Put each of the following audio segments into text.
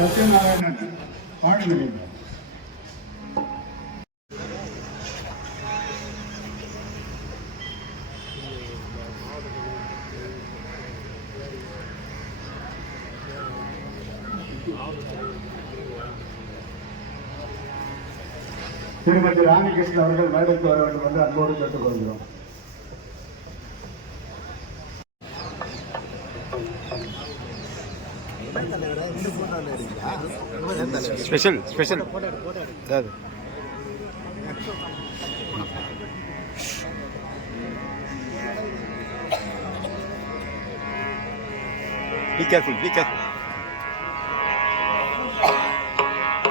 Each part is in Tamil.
சத்யநாராயணன் பாடுகிறீங்க திருமதி ராணிகிருஷ்ணன் அவர்கள் மேடைக்கு வர வேண்டும் என்று அன்போடு கேட்டுக்கொள்கிறோம். ஸ்பெஷல் ஸ்பெஷல் அதாவது பி கேர்ஃபுல் பி கேர்ஃபுல்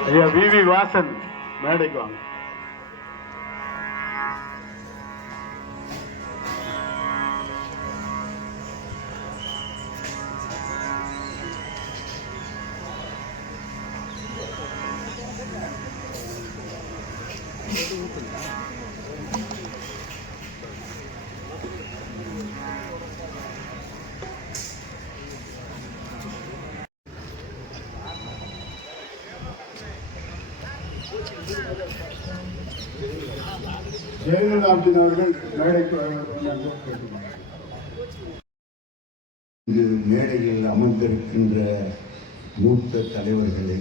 ஐயா வி வி வாசன் மேடைக்கு வாங்க ஜெயலலிதாபின் அவர்கள் மேடைக்கு இங்கு மேடையில் அமர்ந்திருக்கின்ற மூத்த தலைவர்களே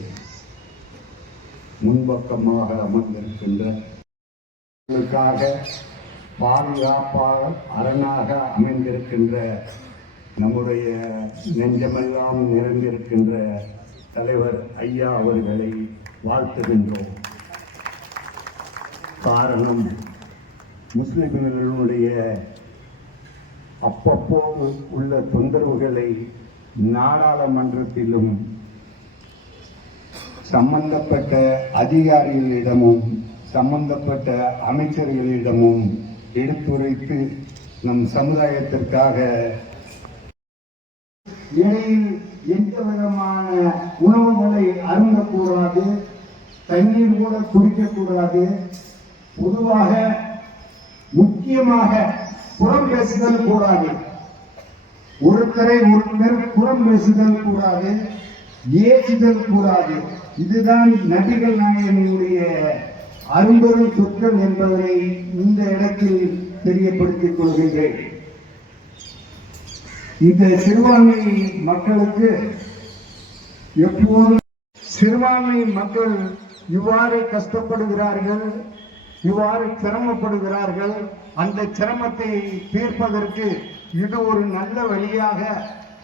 முன்பக்கமாக அமர்ந்திருக்கின்ற பாதுகாப்பாக அரணாக அமைந்திருக்கின்ற நம்முடைய நெஞ்சமெல்லாம் நிறைந்திருக்கின்ற தலைவர் ஐயா அவர்களை வாழ்த்துகின்றோம். காரணம் முஸ்லிம்களுடைய அப்பப்போது உள்ள தொந்தரவுகளை நாடாளுமன்றத்திலும் சம்பந்தப்பட்ட அதிகாரிகளிடமும் சம்பந்தப்பட்ட அமைச்சர்களிடமும் எடுத்துரைத்து நம் சமுதாயத்திற்காக இடையில் எந்த விதமான உணவுகளை அருந்தக்கூடாது தண்ணீர் கூட குடிக்கக்கூடாது பொதுவாக முக்கியமாக புறம் பேசுதல் கூடாது. ஒருத்தரை ஒருத்தர் புறம் பேசுதல் கூடாது ஏசுதல் கூடாது. இதுதான் நபிகள் நாயகனுடைய அரும்பெரும் சொற்கள் என்பதை இந்த இடத்தில் தெரியப்படுத்திக் கொள்கின்றேன். இந்த சிறுபான்மை மக்களுக்கு எப்போதும் சிறுபான்மை மக்கள் இவ்வாறு கஷ்டப்படுகிறார்கள். இவ்வாறு சிரமப்படுகிறார்கள். அந்த சிரமத்தை தீர்ப்பதற்கு இது ஒரு நல்ல வழியாக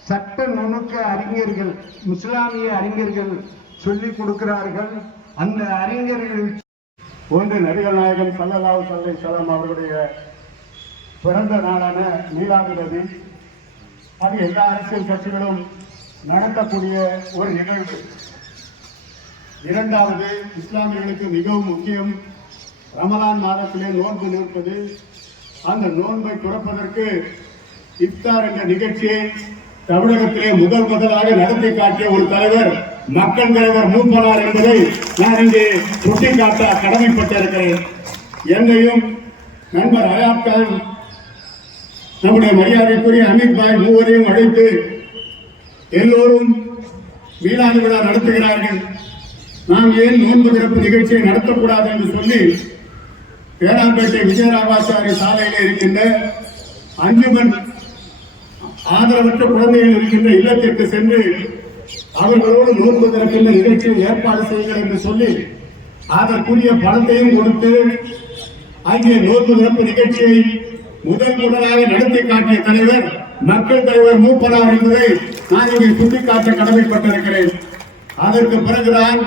சட்ட நுணுக்க அறிஞர்கள் இஸ்லாமிய அறிஞர்கள் சொல்லிக் கொடுக்கிறார்கள். அந்த அறிஞர்கள் ஒன்று நபிகள் நாயகம் சல்லல்லாஹு சல்லை சலாம் அவர்களுடைய பிறந்த நாளான மீலாதுரதி அது எல்லா அரசியல் கட்சிகளும் நடத்தக்கூடிய ஒரு நிகழ்வு. இரண்டாவது இஸ்லாமியர்களுக்கு மிகவும் முக்கியம் ரமலான் மாதத்திலே நோன்பு நிற்பது. அந்த நோன்பை துறப்பதற்கு இஃப்தார் என்ற நிகழ்ச்சியை தமிழகத்திலே முதல் முதலாக நடத்தி காட்டிய ஒரு தலைவர் மக்கள் தலைவர் மூப்பனார் என்பதை நான் இங்கே சுட்டிக்காட்ட கடமைப்பட்டிருக்கிறேன். என்னையும் நண்பர் அயாப் கான் நம்முடைய மரியாதைக்குரிய அமித் பாய் மூவரையும் அழைத்து எல்லோரும் மீளாது விழா நடத்துகிறார்கள். நாம் ஏன் நோன்பு திறப்பு நிகழ்ச்சியை நடத்தக்கூடாது என்று சொல்லி பேராம்பேட்டை விஜயராமாச்சாரி சாலையில் இருக்கின்ற அஞ்சுமன் ஆதரவற்ற குழந்தைகள் இருக்கின்ற இல்லத்திற்கு சென்று அவர்களோடு நோன்பு திறக்கின்ற நிகழ்ச்சியை ஏற்பாடு செய்கிறேன் என்று சொல்லி அதற்குரிய பணத்தையும் கொடுத்து அங்கே நோன்பு திறப்பு நிகழ்ச்சியை முதல் முதலாக நடத்தி காட்டிய தலைவர் மக்கள் தலைவர் மூப்பனார் என்பதை நான் இங்கே சுட்டிக்காட்ட கடமைப்பட்டிருக்கிறேன். அதற்கு பிறகுதான்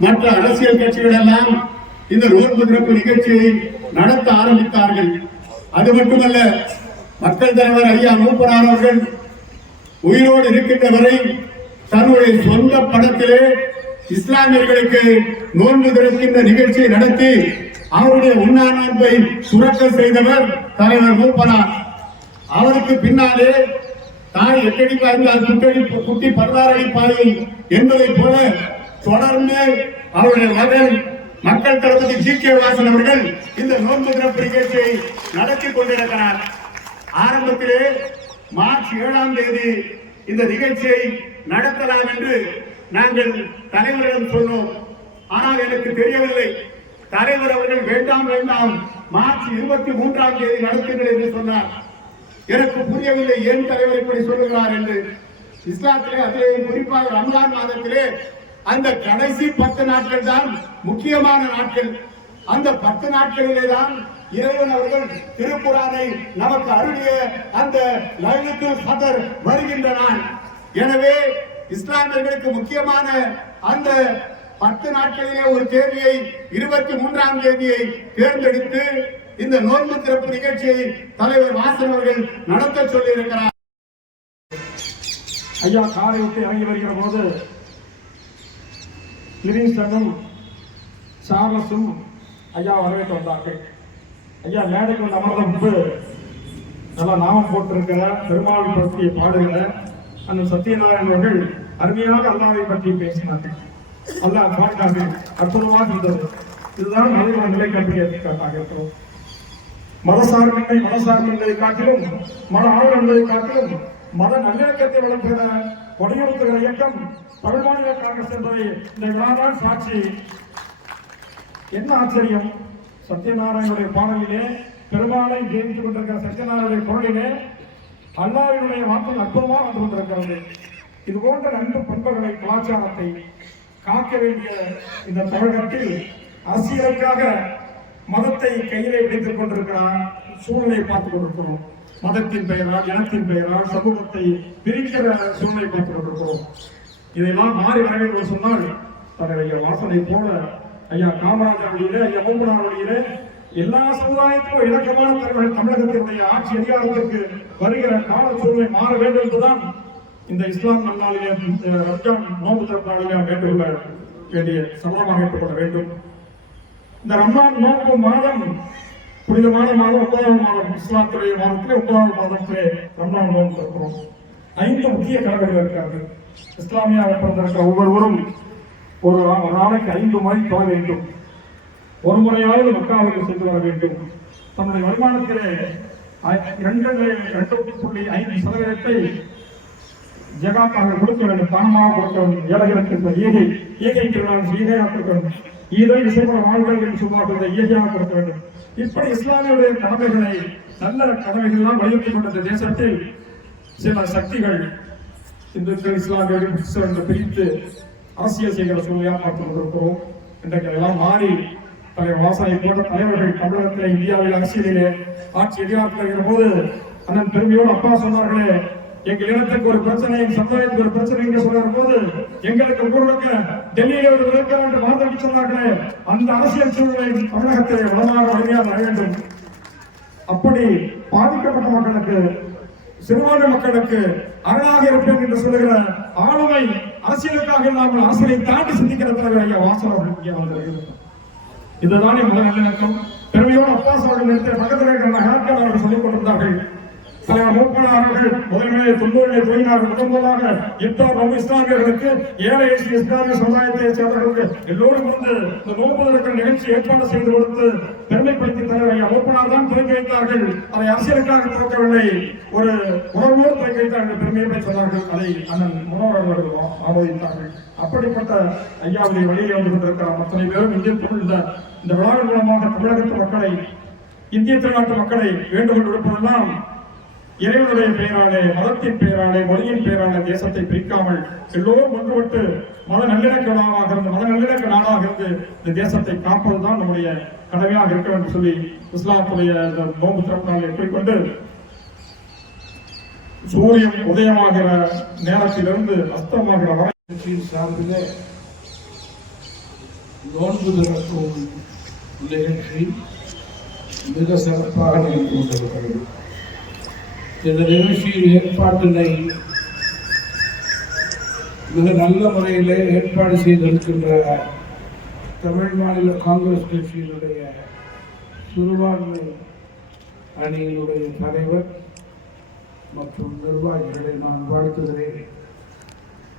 மற்ற அரசியல் கட்சிகள் எல்லாம் இந்த நோன்பு திறப்பு நிகழ்ச்சியை நடத்த ஆரம்பித்தார்கள். அது மட்டுமல்ல மக்கள் தலைவர் ஐயா மூப்பனார் அவர்கள் உயிரோடு இருக்கின்ற வரை தன்னுடைய சொந்த படத்திலே இஸ்லாமியர்களுக்கு நோன்பு திறக்கின்ற நிகழ்ச்சியை நடத்தி அவருடைய உண்ணா நோன்பை சுரக்க செய்தவர் தலைவர் மூப்பனார். அவருக்கு பின்னாலே தாய் எட்டடி பாய்ந்தால் குட்டடி குட்டி பதினாறு பாயும் என்பதைப் போல தொடர்ந்து அவருடைய மகன் மக்கள் தளபதி ஜி கே வாசன் அவர்கள் இந்த நோன்பு தினப்பு நிகழ்ச்சியை நடத்தி கொண்டிருக்கிறார். ஆரம்பத்திலே மார்ச் ஏழாம் தேதி இந்த நிகழ்ச்சியை நடத்தலாம் என்று நாங்கள் தலைவரிடம் சொன்னோம். ஆனால் எனக்கு தெரியவில்லை. தலைவர் அவர்கள் வேண்டாம் வேண்டாம் மார்ச் இருபத்தி மூன்றாம் தேதி நடத்துங்கள் என்று சொன்னார். எனக்கு புரியவில்லை ஏன் தலைவர் இப்படி சொல்லுகிறார் என்று. இஸ்லாத்திலே அதிலே குறிப்பாக ரம்ஜான் மாதத்திலே அந்த கடைசி பத்து நாட்கள் தான் முக்கியமான நாட்கள். அந்த பத்து நாட்களிலே தான் இறைவன் அவர்கள் திருக்குறானை நமக்கு அருளிய அந்த லைலத்துல் சதர் வருகின்ற நாள் எனவே இஸ்லாமியர்களுக்கு முக்கியமான அந்த பத்து நாட்களிலே ஒரு தேதியை இருபத்தி மூன்றாம் தேதியை தேர்ந்தெடுத்து இந்த நோன்பு திறப்பு நிகழ்ச்சியை தலைவர் வாசன் அவர்கள் நடத்த சொல்லியிருக்கிறார். ஐயா காரை விட்டு இறங்கி வருகிற போது லிவிங்ஸ்டனும் சார்லஸும் ஐயா வரவேற்று வந்தார்கள். ஐயா மேடைக்கு வந்து அமர்ந்த முன்பு நல்லா நாமம் போட்டிருக்கிற பெருமாள் பற்றிய பாடுகிற அந்த சத்யநாராயண் அவர்கள் அருமையாக அல்லாவை பற்றி பேசினார்கள். அல்லாஹ் பாடினார்கள் அற்புதமாக இருந்தது இதுதான் மனித நிலை கண்டிப்பாக இருக்கிறோம். மதசார்பின்மை மதசார்பின்மை காட்டிலும் மத ஆளுநர்களை காட்டிலும் மத நல்லிணக்கத்தை வளர்க்கிற வலியுறுத்துகிற இயக்கம் தமிழ்மாநில காங்கிரஸ் என்பதை இந்த விழாதான் சாட்சி. என்ன ஆச்சரியம்? சத்யநாராயணனுடைய பாடலிலே பெருமாளை ஜெயித்துக் கொண்டிருக்கிற சத்யநாராயணனுடைய குரலிலே அல்லாவினுடைய வார்த்தை அற்புதமாக வந்து கொண்டிருக்கிறது. இது போன்ற நண்பு பண்புகளை கலாச்சாரத்தை காக்க வேண்டிய இந்த தமிழகத்தில் அரசியலுக்காக மதத்தை கையிலே பிடித்துக் கொண்டிருக்கிறார் சூழ்நிலையை பார்த்துக் கொண்டிருக்கிறோம். மதத்தின் பெயரால் இனத்தின் பெயரால் சமூகத்தை பிரிக்கிற சூழ்நிலை பார்த்துக் இதெல்லாம் மாறி வர வேண்டும் சொன்னால் தன்னுடைய வாசனை போல ஐயா காமராஜர் ஐயா ஓமனார் எல்லா சமுதாயத்திலும் இலக்கமான தலைவர்கள் தமிழகத்தினுடைய ஆட்சி அதிகாரத்திற்கு வருகிற கால சூழ்நிலை மாற வேண்டும் என்றுதான் இந்த இஸ்லாம் நன்னாளிலே ரம்ஜான் நோம்பு திறப்பு வேண்டுகொள்ள வேண்டிய சமமாக ஏற்றுக்கொள்ள வேண்டும். இந்த ரம்ஜான் நோன்பு மாதம் புனிதமான மாதம் ஒன்பதாவது மாதம் இஸ்லாத்துடைய மாதத்திலே ஒன்பதாவது மாதத்திலே ரம்ஜான் நோன்பு இருக்கிறோம் ஐந்து முக்கிய கடமைகள் இருக்கிறது இஸ்லாமியாக பிறந்திருக்கிற ஒவ்வொருவரும் ஒரு நாளைக்கு ஐந்து முறை தொழ வேண்டும். ஒரு முறையாவது மக்காவுக்கு சென்று வர வேண்டும். தன்னுடைய வருமானத்திலே இரண்டு இரண்டு புள்ளி ஐந்து சதவீதத்தை ஜகாத்தாக கொடுக்க வேண்டும். தானமாக கொடுக்க வேண்டும். ஏழைகளுக்கு இந்த ஈகை ஈகை திருநாள் ஈகையாக கொடுக்க வேண்டும். ஈதை இசைப்பட வாழ்கள் என்று சொல்வார்கள். ஈகையாக கொடுக்க வேண்டும். இப்படி இஸ்லாமியுடைய கடமைகளை நல்ல கடமைகள் தான் வலியுறுத்தி கொண்ட தேசத்தில் சில சக்திகள் இந்துக்கள் இஸ்லாமியர்கள் கிறிஸ்தவர்கள் பிரித்து அரசியல் செய்கிற சூழ்நிலையாக பார்த்து கொண்டிருக்கிறோம் இன்றைக்கு அதெல்லாம் மாறி தலைவர் வாசனை போன்ற தலைவர்கள் தமிழகத்திலே இந்தியாவில் அரசியலிலே ஆட்சி அதிகாரத்தில் இருக்கிற போது அண்ணன் பெருமையோடு அப்பா சொன்னார்களே எங்கள் இனத்துக்கு ஒரு பிரச்சனை எங்கள் சமுதாயத்துக்கு ஒரு பிரச்சனை என்று சொல்ற போது எங்களுக்கு உங்களுக்கு டெல்லியில ஒரு விளக்கம் என்று வார்த்தை சொன்னார்களே அந்த அரசியல் சூழ்நிலை தமிழகத்திலே வளமாக வழியாக வர வேண்டும். அப்படி பாதிக்கப்பட்ட மக்களுக்கு சிறுபான்மை மக்களுக்கு அரணாக இருப்பேன் என்று சொல்லுகிற ஆளுமை அரசியலுக்காக இல்லாமல் அரசியலை தாண்டி சிந்திக்கிற தலைவர் ஐயா வாசல் அவர்கள் இங்கே வந்திருக்கிறார். இதுதானே முதல் நல்லிணக்கம் பெருமையோடு அப்பாஸ் அவர்கள் நிறுத்திய பக்கத்தில் இருக்கிற ஹேர்கட் அவர்கள் சொல்லிக் கொண்டிருந்தார்கள் சில மூப்பனார்கள் அவர்கள் முதன்மையை தொண்ணூறு தொழிலாளர்கள் முதன்முதலாக இப்தார் நோம்பு இஸ்லாமியர்களுக்கு ஏழை இஸ்லாமிய சமுதாயத்தை சேர்ந்தவர்களுக்கு எல்லோரும் வந்து இந்த நோம்பு நிகழ்ச்சி ஏற்பாடு செய்து கொடுத்து பெருமைப்படுத்தி தலைவர் ஐயா மூப்பனார் தான் துவக்கி வைத்தார்கள். அதை அரசியலுக்காக துவக்கவில்லை. ஒரு உணர்வோடு துவக்கி வைத்தார்கள். பெருமையை சொன்னார்கள் அதை அண்ணன் முன்னோர் அவர்கள் ஆமோதித்தார்கள். அப்படிப்பட்ட ஐயாவுடைய வழியை வந்து கொண்டிருக்கிறார் அத்தனை பேரும் இந்திய தமிழ் இந்த இந்த விழாவின் மூலமாக தமிழகத்து மக்களை இந்திய திருநாட்டு மக்களை வேண்டுகோள் விடுப்பதெல்லாம் இறைவனுடைய பெயராலே மதத்தின் பெயராலே மொழியின் பெயராலே தேசத்தை பிரிக்காமல் எல்லோரும் ஒன்றுபட்டு மத நல்லிணக்க நாடாக இருந்து மத நல்லிணக்க நாடாக இருந்து இந்த தேசத்தை காப்பதுதான் நம்முடைய கடமையாக இருக்க வேண்டும் சொல்லி இஸ்லாத்துடைய இந்த நோம்பு திறப்பினாலே கூறிக்கொண்டு சூரியன் உதயமாகிற நேரத்திலிருந்து அஸ்தமாகிற வரை சார்பிலே நோன்பு திறக்கும் நிகழ்ச்சி மிக சிறப்பாக நடந்து கொண்டிருக்கிறது. இந்த நிகழ்ச்சியின் ஏற்பாட்டினை மிக நல்ல முறையில் ஏற்பாடு செய்திருக்கின்ற தமிழ் மாநில காங்கிரஸ் கட்சியினுடைய சிறுபான்மை அணியினுடைய தலைவர் மற்றும் நிர்வாகிகளை நான் வாழ்த்துகிறேன்.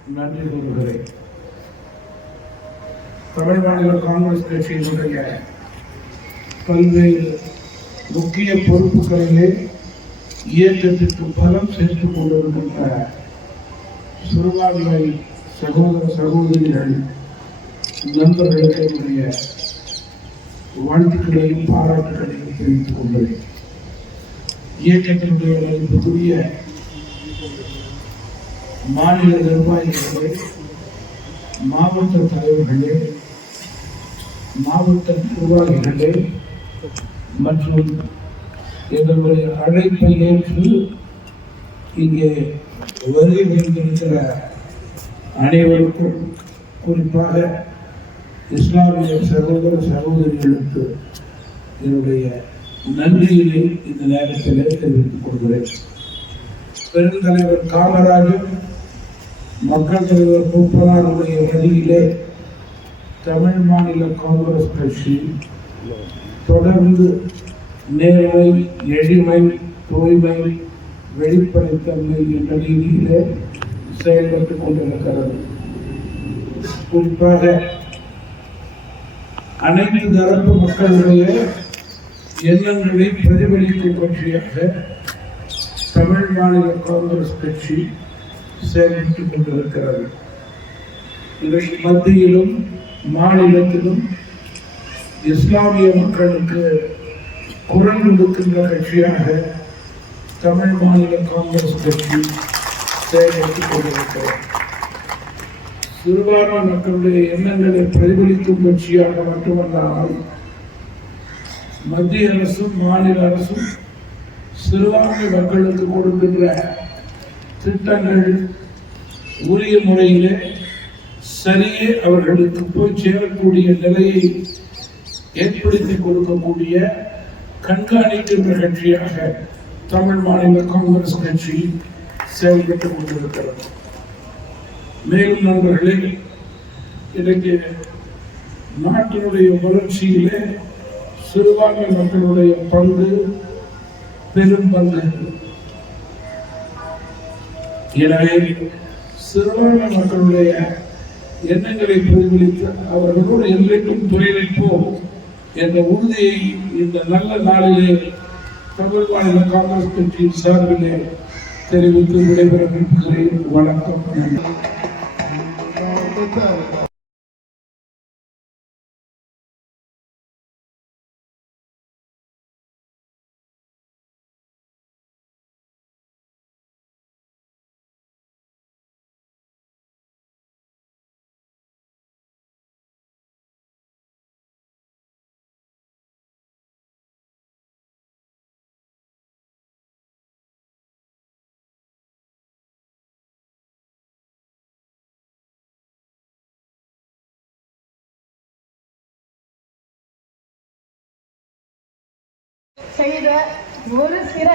நன்றி கூறுகிறேன். தமிழ் மாநில காங்கிரஸ் கட்சியினுடைய பல்வேறு முக்கிய பொறுப்புகளிலே இயக்கத்திற்கு பலம் சேர்த்துக் கொண்டிருக்கின்ற சிறுபான்மை சகோதர சகோதரிகள் நண்பர்களுக்கு என்னுடைய வாழ்த்துக்களையும் பாராட்டுகளையும் தெரிவித்துக் கொள்கிறேன் இயக்கத்தினுடைய மதிப்புக்குரிய மாநில நிர்வாகிகளே மாவட்ட தலைவர்களே மாவட்ட நிர்வாகிகளே மற்றும் எங்களுடைய அழைப்பை ஏற்று இங்கே வருகை புரிந்திருக்கிற அனைவருக்கும் குறிப்பாக இஸ்லாமிய சகோதர சகோதரிகளுக்கு என்னுடைய நன்றியினை இந்த நேரத்தில் தெரிவித்துக் கொள்கிறேன். பெருந்தலைவர் காமராஜர் மக்கள் தலைவர் மூப்பனாருடைய வழியிலே தமிழ் மாநில காங்கிரஸ் கட்சி தொடர்ந்து நேர்மை எளிமை தூய்மை வெளிப்படைத்தன்மை என்ற ரீதியிலே செயல்பட்டு கொண்டிருக்கிறது. குறிப்பாக அனைத்து தரப்பு மக்களுடைய எண்ணங்களை பிரதிபலிக்கும் கட்சியாக தமிழ் மாநில காங்கிரஸ் கட்சி செயல்பட்டு கொண்டிருக்கிறது. இன்றைக்கு மத்தியிலும் மாநிலத்திலும் இஸ்லாமிய மக்களுக்கு குரல் கொடுக்கின்ற கட்சியாக தமிழ் மாநில காங்கிரஸ் கட்சி செயல்பட்டுக் கொண்டிருக்கிறது. சிறுபான்மை மக்களுடைய எண்ணங்களை பிரதிபலிக்கும் கட்சியாக மட்டுமல்லாமல் மத்திய அரசும் மாநில அரசும் சிறுபான்மை மக்களுக்கு கொடுக்கின்ற திட்டங்கள் உரிய முறையிலே சரியே அவர்களுக்கு போய் சேரக்கூடிய நிலையை ஏற்படுத்தி கொடுக்கக்கூடிய கண்காணிக்கின்ற கட்சியாக தமிழ் மாநில காங்கிரஸ் கட்சி செயல்பட்டுக் கொண்டிருக்கிறது. மேலும் நண்பர்களே இன்றைக்கு நாட்டினுடைய வளர்ச்சியிலே சிறுபான்மை மக்களுடைய பங்கு பெரும் பங்கு. எனவே சிறுபான்மை மக்களுடைய எண்ணங்களை பிரதிபலித்து அவர்களோடு என்றைக்கும் துறைநிற்போம் என்ற உறுதியை இந்த நல்ல நாளிலே தமிழ் மாநில காங்கிரஸ் கட்சியின் சார்பிலே தெரிவித்து விடைபெற விரும்புகிறேன். வணக்கம். செய்த ஒரு சில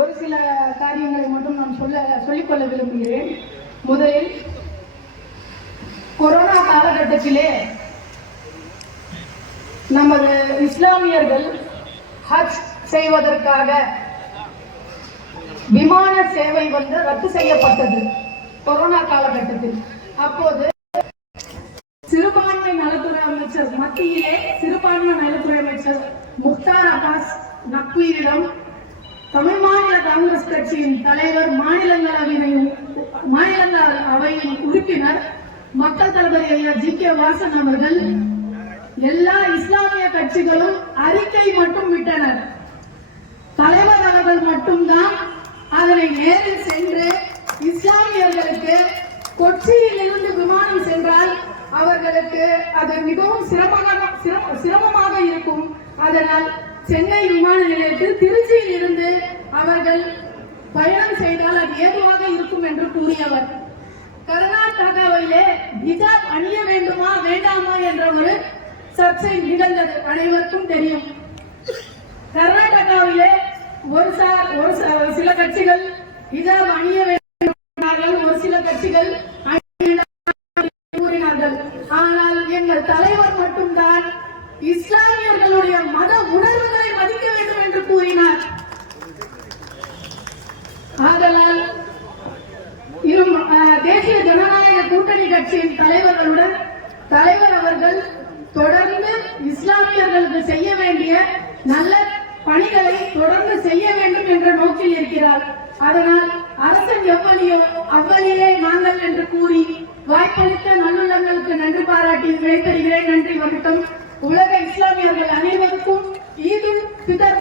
ஒரு சில காரியங்களை மட்டும் நான் சொல்ல சொல்லிக்கொள்ள விரும்புகிறேன். முதலில் கொரோனா காலகட்டத்திலே நமது இஸ்லாமியர்கள் ஹஜ் செய்வதற்காக விமான சேவை வந்து ரத்து செய்யப்பட்டது கொரோனா காலகட்டத்தில். அப்போது சிறுபான்மை நலத்துறை அமைச்சர் மத்தியிலே சிறுபான்மை நலத்துறை அமைச்சர் முக்தார் அப்பாஸ் நக்வீரிடம் தமிழ் மாநில காங்கிரஸ் கட்சியின் தலைவர் மாநிலங்களவையின் மாநிலங்களவையின் உறுப்பினர் மக்கள் தளபதி ஐயா ஜி கே வாசன் அவர்கள் எல்லா இஸ்லாமிய கட்சிகளும் அறிக்கை மட்டும் விட்டனர். தலைவர் அவர்கள் மட்டும்தான் அதனை நேரில் சென்று இஸ்லாமியர்களுக்கு கொச்சியில் இருந்து விமானம் சென்றால் அவர்களுக்கு அது மிகவும் சிரமமாக சிரமமாக இருக்கும். அதனால் சென்னை விமான நிலையத்தில் திருச்சியில் இருந்து அவர்கள் பயணம் செய்தால் அது ஏதுவாக இருக்கும் என்று கூறியவர். கர்நாடகாவிலே ஹிஜாப் அணிய வேண்டுமா வேண்டாமா? என்ற ஒரு சர்ச்சை நிகழ்ந்தது. அனைவருக்கும் தெரியும். கர்நாடகாவிலே ஒரு சார் ஒரு சில கட்சிகள் ஹிஜாப் அணிய வேண்டும் என்றார்கள். ஒரு சில கட்சிகள் தலைவர் மட்டும்தான் இஸ்லாமியர்களுடைய மத உணர்வுகளை மதிக்க வேண்டும் என்று கூறினார். ஆதலால் இரு தேசிய ஜனநாயக கூட்டணி கட்சியின் தலைவர்களுடன் தலைவர் அவர்கள் தொடர்ந்து இஸ்லாமியர்களுக்கு செய்ய வேண்டிய நல்ல பணிகளை தொடர்ந்து செய்ய வேண்டும் என்ற நோக்கில் இருக்கிறார். அதனால் அரசன் எவ்வளியோ அவ்வளியே நாங்கள் என்று கூறி வாய்ப்பளித்த நல்லுள்ளங்களுக்கு நன்றி பாராட்டி விடைபெறுகிறேன். நன்றி வணக்கம். உலக இஸ்லாமியர்கள் அனைவருக்கும் ஈதுல் ஃபிதர்